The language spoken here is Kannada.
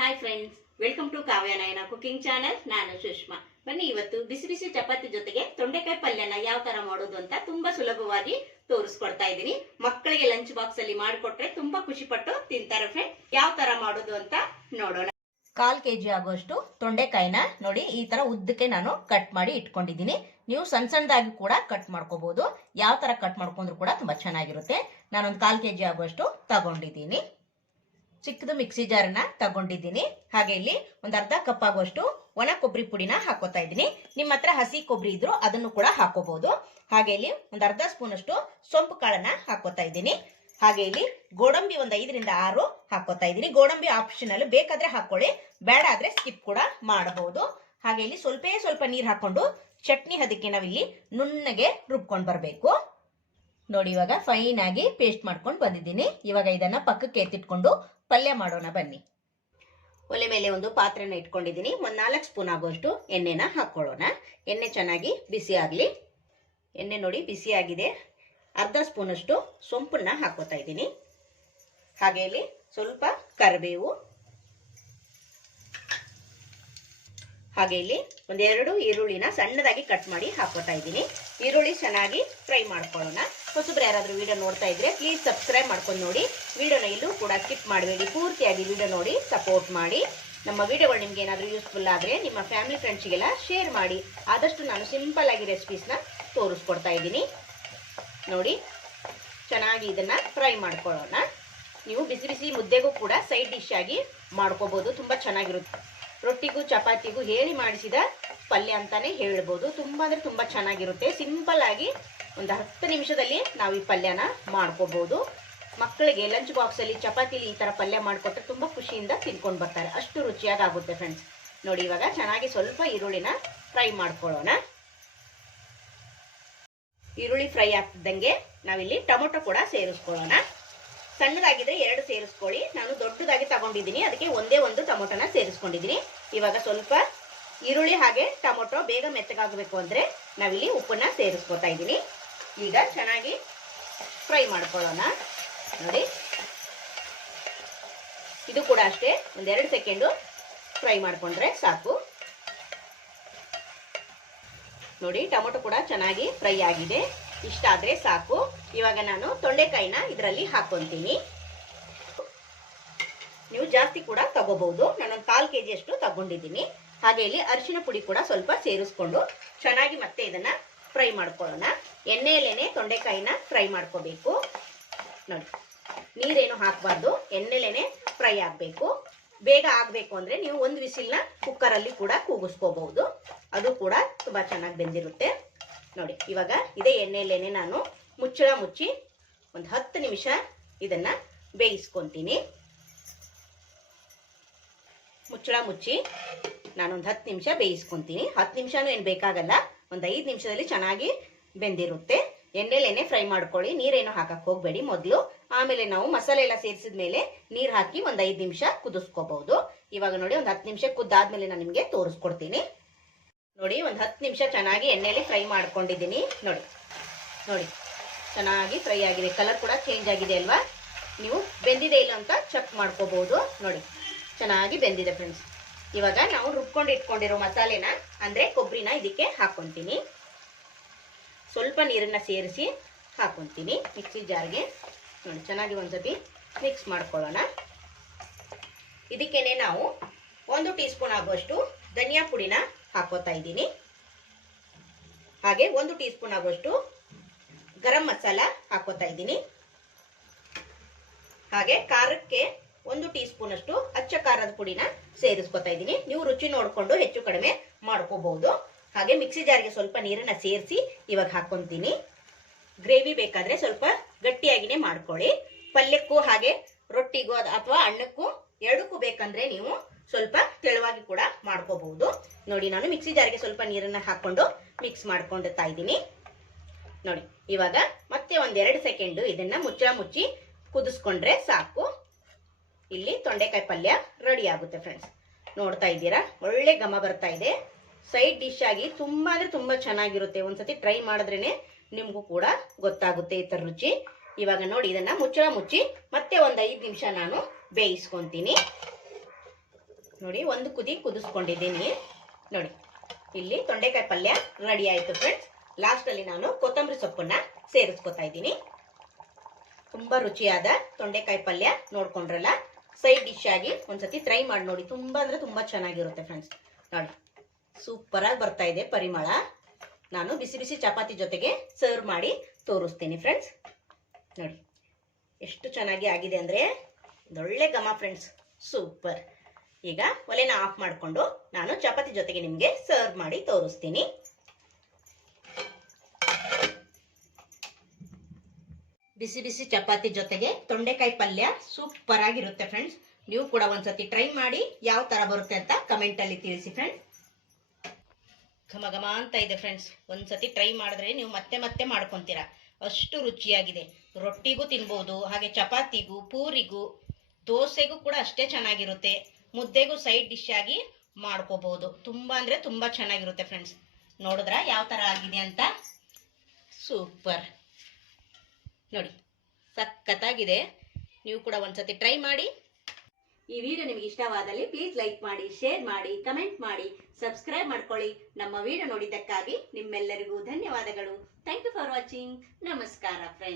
Hi friends welcome to Kavyanayana cooking channel ನಾನು ಸುಷ್ಮಾ. ಬನ್ನಿ, ಇವತ್ತು ಬಿಸಿ ಬಿಸಿ ಚಪಾತಿ ಜೊತೆಗೆ ತೊಂಡೆಕಾಯಿ ಪಲ್ಯನ ಯಾವ ತರ ಮಾಡೋದು ಅಂತ ತುಂಬಾ ಸುಲಭವಾಗಿ ತೋರಿಸ್ಕೊಡ್ತಾ ಇದ್ದೀನಿ. ಮಕ್ಕಳಿಗೆ ಲಂಚ್ ಬಾಕ್ಸ್ ಅಲ್ಲಿ ಮಾಡಿಕೊಟ್ರೆ ತುಂಬಾ ಖುಷಿ ಪಟ್ಟು ತಿಂತಾರೆ ಫ್ರೆಂಡ್ ಯಾವ ತರ ಮಾಡೋದು ಅಂತ ನೋಡೋಣ. ಕಾಲ್ ಕೆಜಿ ಆಗುವಷ್ಟು ತೊಂಡೆಕಾಯಿನ ನೋಡಿ, ಈ ತರ ಉದ್ದಕ್ಕೆ ನಾನು ಕಟ್ ಮಾಡಿ ಇಟ್ಕೊಂಡಿದ್ದೀನಿ. ನೀವು ಸಣ್ಣ ಸಣ್ಣದಾಗಿ ಕೂಡ ಕಟ್ ಮಾಡ್ಕೋಬಹುದು ಯಾವ ತರ ಕಟ್ ಮಾಡ್ಕೊಂಡ್ರು ಕೂಡ ತುಂಬಾ ಚೆನ್ನಾಗಿರುತ್ತೆ. ನಾನೊಂದು ಕಾಲ್ ಕೆಜಿ ಆಗುವಷ್ಟು ತಗೊಂಡಿದ್ದೀನಿ. ಚಿಕ್ಕದು ಮಿಕ್ಸಿ ಜಾರನ್ನ ತಗೊಂಡಿದ್ದೀನಿ. ಹಾಗೆ ಇಲ್ಲಿ ಒಂದು ಅರ್ಧ ಕಪ್ ಆಗುವಷ್ಟು ಒಣ ಕೊಬ್ಬರಿ ಪುಡಿನ ಹಾಕೋತಾ ಇದ್ದೀನಿ. ನಿಮ್ಮ ಹತ್ರ ಹಸಿ ಕೊಬ್ಬರಿ ಇದ್ರು ಅದನ್ನು ಕೂಡ ಹಾಕೋಬಹುದು. ಹಾಗೆ ಇಲ್ಲಿ ಒಂದು ಅರ್ಧ ಸ್ಪೂನ್ ಅಷ್ಟು ಸೊಂಪು ಕಾಳನ್ನ ಹಾಕೋತಾ ಇದ್ದೀನಿ. ಹಾಗೆ ಇಲ್ಲಿ ಗೋಡಂಬಿ ಒಂದ್ ಐದರಿಂದ ಆರು ಹಾಕೋತಾ ಇದ್ದೀನಿ. ಗೋಡಂಬಿ ಆಪ್ಷನಲ್ ಬೇಕಾದ್ರೆ ಹಾಕೊಳ್ಳಿ. ಬೇಡ ಆದ್ರೆ ಸ್ಕಿಪ್ ಕೂಡ ಮಾಡಬಹುದು. ಹಾಗೆ ಇಲ್ಲಿ ಸ್ವಲ್ಪ ಸ್ವಲ್ಪ ನೀರ್ ಹಾಕೊಂಡು ಚಟ್ನಿ ಅದಕ್ಕೆ ನಾವಿಲ್ಲಿ ನುಣ್ಣಗೆ ರುಬ್ಕೊಂಡ್ ಬರಬೇಕು. ನೋಡಿ ಇವಾಗ ಫೈನ್ ಆಗಿ ಪೇಸ್ಟ್ ಮಾಡ್ಕೊಂಡು ಬಂದಿದ್ದೀನಿ. ಇವಾಗ ಇದನ್ನ ಪಕ್ಕಕ್ಕೆ ಎತ್ತಿಟ್ಕೊಂಡು ಪಲ್ಯ ಮಾಡೋಣ, ಬನ್ನಿ. ಒಲೆ ಮೇಲೆ ಒಂದು ಪಾತ್ರೆನ ಇಟ್ಕೊಂಡಿದ್ದೀನಿ. ಒಂದು ನಾಲ್ಕು ಸ್ಪೂನ್ ಆಗೋಷ್ಟು ಎಣ್ಣೆನ ಹಾಕ್ಕೊಳ್ಳೋಣ ಎಣ್ಣೆ ಚೆನ್ನಾಗಿ ಬಿಸಿ ಆಗಲಿ. ಎಣ್ಣೆ ನೋಡಿ ಬಿಸಿ ಆಗಿದೆ. ಅರ್ಧ ಸ್ಪೂನಷ್ಟು ಸೊಂಪನ್ನ ಹಾಕೋತಾ ಇದ್ದೀನಿ. ಹಾಗೆ ಇಲ್ಲಿ ಸ್ವಲ್ಪ ಕರಿಬೇವು. ಹಾಗೆ ಇಲ್ಲಿ ಒಂದೆರಡು ಈರುಳ್ಳಿನ ಸಣ್ಣದಾಗಿ ಕಟ್ ಮಾಡಿ ಹಾಕೋತಾ ಇದ್ದೀನಿ. ಈರುಳ್ಳಿ ಚೆನ್ನಾಗಿ ಫ್ರೈ ಮಾಡ್ಕೊಳ್ಳೋಣ. ಹೊಸಬ್ರು ಯಾರಾದರೂ ವಿಡಿಯೋ ನೋಡ್ತಾ ಇದ್ರೆ ಪ್ಲೀಸ್ ಸಬ್ಸ್ಕ್ರೈಬ್ ಮಾಡ್ಕೊಂಡು ನೋಡಿ. ವಿಡಿಯೋನ ಇಲ್ಲೂ ಕೂಡ ಸ್ಕಿಪ್ ಮಾಡಬೇಡಿ. ಪೂರ್ತಿಯಾಗಿ ವಿಡಿಯೋ ನೋಡಿ ಸಪೋರ್ಟ್ ಮಾಡಿ. ನಮ್ಮ ವಿಡಿಯೋಗಳು ನಿಮ್ಗೆ ಏನಾದರೂ ಯೂಸ್ಫುಲ್ ಆದರೆ ನಿಮ್ಮ ಫ್ಯಾಮಿಲಿ ಫ್ರೆಂಡ್ಸ್ಗೆಲ್ಲ ಶೇರ್ ಮಾಡಿ. ಆದಷ್ಟು ನಾನು ಸಿಂಪಲ್ ಆಗಿ ರೆಸಿಪೀಸ್ನ ತೋರಿಸ್ಕೊಡ್ತಾ ಇದ್ದೀನಿ. ನೋಡಿ, ಚೆನ್ನಾಗಿ ಇದನ್ನು ಫ್ರೈ ಮಾಡ್ಕೊಳ್ಳೋಣ. ನೀವು ಬಿಸಿ ಬಿಸಿ ಮುದ್ದೆಗೂ ಕೂಡ ಸೈಡ್ ಡಿಶ್ ಆಗಿ ಮಾಡ್ಕೋಬೋದು. ತುಂಬ ಚೆನ್ನಾಗಿರುತ್ತೆ. ರೊಟ್ಟಿಗೂ ಚಪಾತಿಗೂ ಹೇಳಿ ಮಾಡಿಸಿದ ಪಲ್ಯ ಅಂತಾನೆ ಹೇಳ್ಬೋದು. ತುಂಬಾ ಅಂದ್ರೆ ತುಂಬಾ ಚೆನ್ನಾಗಿರುತ್ತೆ. ಸಿಂಪಲ್ ಆಗಿ ಒಂದು ಹತ್ತು ನಿಮಿಷದಲ್ಲಿ ನಾವು ಈ ಪಲ್ಯನ ಮಾಡ್ಕೋಬಹುದು ಮಕ್ಕಳಿಗೆ ಲಂಚ್ ಬಾಕ್ಸ್ ಅಲ್ಲಿ ಚಪಾತಿಲಿ ಈ ತರ ಪಲ್ಯ ಮಾಡಿಕೊಟ್ರೆ ತುಂಬಾ ಖುಷಿಯಿಂದ ತಿನ್ಕೊಂಡು ಬರ್ತಾರೆ. ಅಷ್ಟು ರುಚಿಯಾಗಿ ಆಗುತ್ತೆ ಫ್ರೆಂಡ್ಸ್ ನೋಡಿ ಇವಾಗ ಚೆನ್ನಾಗಿ ಸ್ವಲ್ಪ ಈರುಳ್ಳಿನ ಫ್ರೈ ಮಾಡ್ಕೊಳ್ಳೋಣ. ಈರುಳ್ಳಿ ಫ್ರೈ ಆಗ್ತಿದ್ದಂಗೆ ನಾವಿಲ್ಲಿ ಟೊಮೊಟೊ ಕೂಡ ಸೇರಿಸ್ಕೊಳ್ಳೋಣ. ಸಣ್ಣದಾಗಿದ್ರೆ ಎರಡು ಸೇರಿಸ್ಕೊಳ್ಳಿ. ನಾನು ದೊಡ್ಡದಾಗಿ ತಗೊಂಡಿದ್ದೀನಿ. ಅದಕ್ಕೆ ಒಂದೇ ಒಂದು ಟೊಮೊಟೊನ ಸೇರಿಸ್ಕೊಂಡಿದ್ದೀನಿ. ಇವಾಗ ಸ್ವಲ್ಪ ಈರುಳ್ಳಿ ಹಾಗೆ ಟೊಮೊಟೊ ಬೇಗ ಮೆತ್ತಗಾಗಬೇಕು ಅಂದರೆ ನಾವಿಲ್ಲಿ ಉಪ್ಪನ್ನ ಸೇರಿಸ್ಕೊತಾ ಇದ್ದೀನಿ. ಈಗ ಚೆನ್ನಾಗಿ ಫ್ರೈ ಮಾಡ್ಕೊಳ್ಳೋಣ. ನೋಡಿ. ಇದು ಕೂಡ ಅಷ್ಟೇ. ಒಂದೆರಡು ಸೆಕೆಂಡು ಫ್ರೈ ಮಾಡಿಕೊಂಡ್ರೆ ಸಾಕು. ನೋಡಿ, ಟೊಮೊಟೊ ಕೂಡ ಚೆನ್ನಾಗಿ ಫ್ರೈ ಆಗಿದೆ. ಇಷ್ಟ ಆದ್ರೆ ಸಾಕು. ಇವಾಗ ನಾನು ತೊಂಡೆಕಾಯಿನ ಇದರಲ್ಲಿ ಹಾಕೊಂತೀನಿ. ನೀವು ಜಾಸ್ತಿ ಕೂಡ ತಗೋಬಹುದು. ನಾನೊಂದು ಕಾಲು ಕೆ ಜಿಯಷ್ಟು ತಗೊಂಡಿದ್ದೀನಿ. ಹಾಗೆ ಇಲ್ಲಿ ಅರಿಶಿನ ಪುಡಿ ಕೂಡ ಸ್ವಲ್ಪ ಸೇರಿಸ್ಕೊಂಡು ಚೆನ್ನಾಗಿ ಮತ್ತೆ ಇದನ್ನ ಫ್ರೈ ಮಾಡ್ಕೊಳ್ಳೋಣ. ಎಣ್ಣೆಯಲ್ಲೇನೆ ತೊಂಡೆಕಾಯಿನ ಫ್ರೈ ಮಾಡ್ಕೋಬೇಕು. ನೋಡಿ, ನೀರೇನು ಹಾಕಬಾರ್ದು. ಎಣ್ಣೆಲೇನೆ ಫ್ರೈ ಆಗಬೇಕು. ಬೇಗ ಆಗಬೇಕು ಅಂದ್ರೆ ನೀವು ಒಂದು ವಿಸಿಲ್ನ ಕುಕ್ಕರಲ್ಲಿ ಕೂಡ ಕೂಗಿಸ್ಕೋಬಹುದು. ಅದು ಕೂಡ ತುಂಬಾ ಚೆನ್ನಾಗಿ ಬೆಂದಿರುತ್ತೆ. ನೋಡಿ, ಇವಾಗ ಇದೇ ಎಣ್ಣೆಯಲ್ಲೇನೆ ನಾನು ಮುಚ್ಚಳ ಮುಚ್ಚಿ ಒಂದು ಹತ್ತು ನಿಮಿಷ ಇದನ್ನ ಬೇಯಿಸ್ಕೊಂತೀನಿ. ಮುಚ್ಚಳ ಮುಚ್ಚಿ ನಾನೊಂದು ಹತ್ತು ನಿಮಿಷ ಬೇಯಿಸ್ಕೊಂತೀನಿ. ಹತ್ತು ನಿಮಿಷನೂ ಏನು ಬೇಕಾಗಲ್ಲ, ಒಂದು ಐದು ನಿಮಿಷದಲ್ಲಿ ಚೆನ್ನಾಗಿ ಬೆಂದಿರುತ್ತೆ. ಎಣ್ಣೆಲೇನೆ ಫ್ರೈ ಮಾಡ್ಕೊಳ್ಳಿ, ನೀರೇನು ಹಾಕಕ್ಕೆ ಹೋಗಬೇಡಿ ಮೊದಲು. ಆಮೇಲೆ ನಾವು ಮಸಾಲೆ ಎಲ್ಲ ಸೇರಿಸಿದ ಮೇಲೆ ನೀರು ಹಾಕಿ ಒಂದು ಐದು ನಿಮಿಷ ಕುದಿಸ್ಕೋಬಹುದು. ಇವಾಗ ನೋಡಿ, ಒಂದು ಹತ್ತು ನಿಮಿಷ ಕುದ್ದಾದ್ಮೇಲೆ ನಾನು ನಿಮಗೆ ತೋರಿಸ್ಕೊಡ್ತೀನಿ. ನೋಡಿ, ಒಂದು ಹತ್ತು ನಿಮಿಷ ಚೆನ್ನಾಗಿ ಎಣ್ಣೆಲಿ ಫ್ರೈ ಮಾಡ್ಕೊಂಡಿದ್ದೀನಿ. ನೋಡಿ ನೋಡಿ, ಚೆನ್ನಾಗಿ ಫ್ರೈ ಆಗಿದೆ. ಕಲರ್ ಕೂಡ ಚೇಂಜ್ ಆಗಿದೆ ಅಲ್ವಾ? ನೀವು ಬೆಂದಿದೆ ಇಲ್ಲ ಅಂತ ಚೆಕ್ ಮಾಡ್ಕೋಬಹುದು. ನೋಡಿ, ಚೆನ್ನಾಗಿ ಬೆಂದಿದೆ ಫ್ರೆಂಡ್ಸ್ ಇವಾಗ ನಾವು ರುಬ್ಕೊಂಡು ಇಟ್ಕೊಂಡಿರೋ ಮಸಾಲೆನ, ಅಂದರೆ ಕೊಬ್ಬರಿನ ಇದಕ್ಕೆ ಹಾಕ್ಕೊತೀನಿ ಸ್ವಲ್ಪ ನೀರನ್ನ ಸೇರಿಸಿ ಹಾಕ್ಕೊತೀನಿ ಮಿಕ್ಸಿ ಜಾರ್ಗೆ. ನೋಡಿ, ಚೆನ್ನಾಗಿ ಒಂದ್ಸತಿ ಮಿಕ್ಸ್ ಮಾಡ್ಕೊಳ್ಳೋಣ. ಇದಕ್ಕೇನೆ ನಾವು ಒಂದು ಟೀ ಸ್ಪೂನ್ ಆಗುವಷ್ಟು ಧನಿಯಾ ಪುಡಿನ ಹಾಕೋತಾ ಇದ್ದೀನಿ. ಹಾಗೆ ಒಂದು ಟೀ ಸ್ಪೂನ್ ಆಗುವಷ್ಟು ಗರಂ ಮಸಾಲ ಹಾಕೋತಾ ಇದ್ದೀನಿ. ಹಾಗೆ ಖಾರಕ್ಕೆ ಒಂದು ಟೀ ಸ್ಪೂನ್ ಅಷ್ಟು ಅಚ್ಚ ಖಾರದ ಪುಡಿನ ಸೇರಿಸ್ಕೊತಾ ಇದ್ದೀನಿ. ನೀವು ರುಚಿ ನೋಡಿಕೊಂಡು ಹೆಚ್ಚು ಕಡಿಮೆ ಮಾಡ್ಕೋಬಹುದು. ಹಾಗೆ ಮಿಕ್ಸಿ ಜಾರ್ಗೆ ಸ್ವಲ್ಪ ನೀರನ್ನ ಸೇರಿಸಿ ಇವಾಗ ಹಾಕೊಂತೀನಿ. ಗ್ರೇವಿ ಬೇಕಾದ್ರೆ ಸ್ವಲ್ಪ ಗಟ್ಟಿಯಾಗಿನೇ ಮಾಡ್ಕೊಳ್ಳಿ. ಪಲ್ಯಕ್ಕೂ ಹಾಗೆ ರೊಟ್ಟಿಗೂ ಅಥವಾ ಅನ್ನಕ್ಕೂ ಎರಡಕ್ಕೂ ಬೇಕಂದ್ರೆ ನೀವು ಸ್ವಲ್ಪ ತೆಳುವಾಗಿ ಕೂಡ ಮಾಡ್ಕೋಬಹುದು. ನೋಡಿ, ನಾನು ಮಿಕ್ಸಿ ಜಾರಿಗೆ ಸ್ವಲ್ಪ ನೀರನ್ನ ಹಾಕೊಂಡು ಮಿಕ್ಸ್ ಮಾಡ್ಕೊಂಡಿರ್ತಾ ಇದ್ದೀನಿ. ನೋಡಿ, ಇವಾಗ ಮತ್ತೆ ಒಂದೆರಡು ಸೆಕೆಂಡು ಇದನ್ನ ಮುಚ್ಚಳ ಮುಚ್ಚಿ ಕುದಿಸ್ಕೊಂಡ್ರೆ ಸಾಕು. ಇಲ್ಲಿ ತೊಂಡೆಕಾಯಿ ಪಲ್ಯ ರೆಡಿ ಆಗುತ್ತೆ ಫ್ರೆಂಡ್ಸ್ ನೋಡ್ತಾ ಇದ್ದೀರಾ? ಒಳ್ಳೆ ಘಮ ಬರ್ತಾ ಇದೆ. ಸೈಡ್ ಡಿಶ್ ಆಗಿ ತುಂಬಾ ಅಂದ್ರೆ ತುಂಬಾ ಚೆನ್ನಾಗಿರುತ್ತೆ. ಒಂದ್ಸತಿ ಟ್ರೈ ಮಾಡಿದ್ರೇನೆ ನಿಮಗೂ ಕೂಡ ಗೊತ್ತಾಗುತ್ತೆ ಈ ತರ ರುಚಿ. ಇವಾಗ ನೋಡಿ, ಇದನ್ನ ಮುಚ್ಚಳ ಮುಚ್ಚಿ ಮತ್ತೆ ಒಂದು ಐದು ನಿಮಿಷ ನಾನು ಬೇಯಿಸ್ಕೊಂತೀನಿ. ನೋಡಿ, ಒಂದು ಕುದಿ ಕುದಿಸ್ಕೊಂಡಿದ್ದೀನಿ. ನೋಡಿ, ಇಲ್ಲಿ ತೊಂಡೆಕಾಯಿ ಪಲ್ಯ ರೆಡಿ ಆಯ್ತು ಫ್ರೆಂಡ್ಸ್ ಲಾಸ್ಟಲ್ಲಿ ನಾನು ಕೊತ್ತಂಬರಿ ಸೊಪ್ಪನ್ನ ಸೇರಿಸ್ಕೊತಾ ಇದ್ದೀನಿ. ತುಂಬಾ ರುಚಿಯಾದ ತೊಂಡೆಕಾಯಿ ಪಲ್ಯ ನೋಡ್ಕೊಂಡ್ರಲ್ಲ? ಸೈಡ್ ಡಿಶ್ ಆಗಿ ಒಂದ್ಸತಿ ಟ್ರೈ ಮಾಡಿ ನೋಡಿ. ತುಂಬಾ ಅಂದ್ರೆ ತುಂಬಾ ಚೆನ್ನಾಗಿರುತ್ತೆ ಫ್ರೆಂಡ್ಸ್ ನೋಡಿ, ಸೂಪರಾಗಿ ಬರ್ತಾ ಇದೆ ಪರಿಮಳ. ನಾನು ಬಿಸಿ ಬಿಸಿ ಚಪಾತಿ ಜೊತೆಗೆ ಸರ್ವ್ ಮಾಡಿ ತೋರಿಸ್ತೀನಿ ಫ್ರೆಂಡ್ಸ್ ನೋಡಿ, ಎಷ್ಟು ಚೆನ್ನಾಗಿ ಆಗಿದೆ ಅಂದ್ರೆ ಒಳ್ಳೆ ಗಮ ಫ್ರೆಂಡ್ಸ್ ಸೂಪರ್ ಈಗ ಒಲೆನ ಆಫ್ ಮಾಡಿಕೊಂಡು ನಾನು ಚಪಾತಿ ಜೊತೆಗೆ ನಿಮಗೆ ಸರ್ವ್ ಮಾಡಿ ತೋರಿಸ್ತೀನಿ. ಬಿಸಿ ಬಿಸಿ ಚಪಾತಿ ಜೊತೆಗೆ ತೊಂಡೆಕಾಯಿ ಪಲ್ಯ ಸೂಪರ್ ಆಗಿರುತ್ತೆ ಫ್ರೆಂಡ್ಸ್ ನೀವು ಕೂಡ ಒಂದ್ಸತಿ ಟ್ರೈ ಮಾಡಿ ಯಾವ ತರ ಬರುತ್ತೆ ಅಂತ ಕಮೆಂಟ್ ಅಲ್ಲಿ ತಿಳಿಸಿ ಫ್ರೆಂಡ್ಸ್ ಘಮ ಘಮ ಅಂತ ಇದೆ ಫ್ರೆಂಡ್ಸ್ ಒಂದ್ಸತಿ ಟ್ರೈ ಮಾಡಿದ್ರೆ ನೀವು ಮತ್ತೆ ಮತ್ತೆ ಮಾಡ್ಕೊಂತೀರಾ. ಅಷ್ಟು ರುಚಿಯಾಗಿದೆ. ರೊಟ್ಟಿಗೂ ತಿನ್ಬೋದು, ಹಾಗೆ ಚಪಾತಿಗೂ, ಪೂರಿಗೂ, ದೋಸೆಗೂ ಕೂಡ ಅಷ್ಟೇ ಚೆನ್ನಾಗಿರುತ್ತೆ. ಮುದ್ದೆಗೂ ಸೈಡ್ ಡಿಶ್ ಆಗಿ ಮಾಡ್ಕೋಬಹುದು. ತುಂಬಾ ಅಂದ್ರೆ ತುಂಬಾ ಚೆನ್ನಾಗಿರುತ್ತೆ ಫ್ರೆಂಡ್ಸ್ ನೋಡಿದ್ರ ಯಾವ ತರ ಆಗಿದೆ ಅಂತ? ಸೂಪರ್ ನೋಡಿ, ಸಖತ್ತಾಗಿದೆ. ನೀವು ಕೂಡ ಒಂದ್ಸತಿ ಟ್ರೈ ಮಾಡಿ. ಈ ವಿಡಿಯೋ ನಿಮಗೆ ಇಷ್ಟವಾದಲ್ಲಿ ಪ್ಲೀಸ್ ಲೈಕ್ ಮಾಡಿ ಶೇರ್ ಮಾಡಿ ಕಮೆಂಟ್ ಮಾಡಿ ಸಬ್ಸ್ಕ್ರೈಬ್ ಮಾಡ್ಕೊಳ್ಳಿ. ನಮ್ಮ ವಿಡಿಯೋ ನೋಡಿದ್ದಕ್ಕಾಗಿ ನಿಮ್ಮೆಲ್ಲರಿಗೂ ಧನ್ಯವಾದಗಳು. ಥ್ಯಾಂಕ್ ಯು ಫಾರ್ ವಾಚಿಂಗ್ ನಮಸ್ಕಾರ ಫ್ರೆಂಡ್ಸ್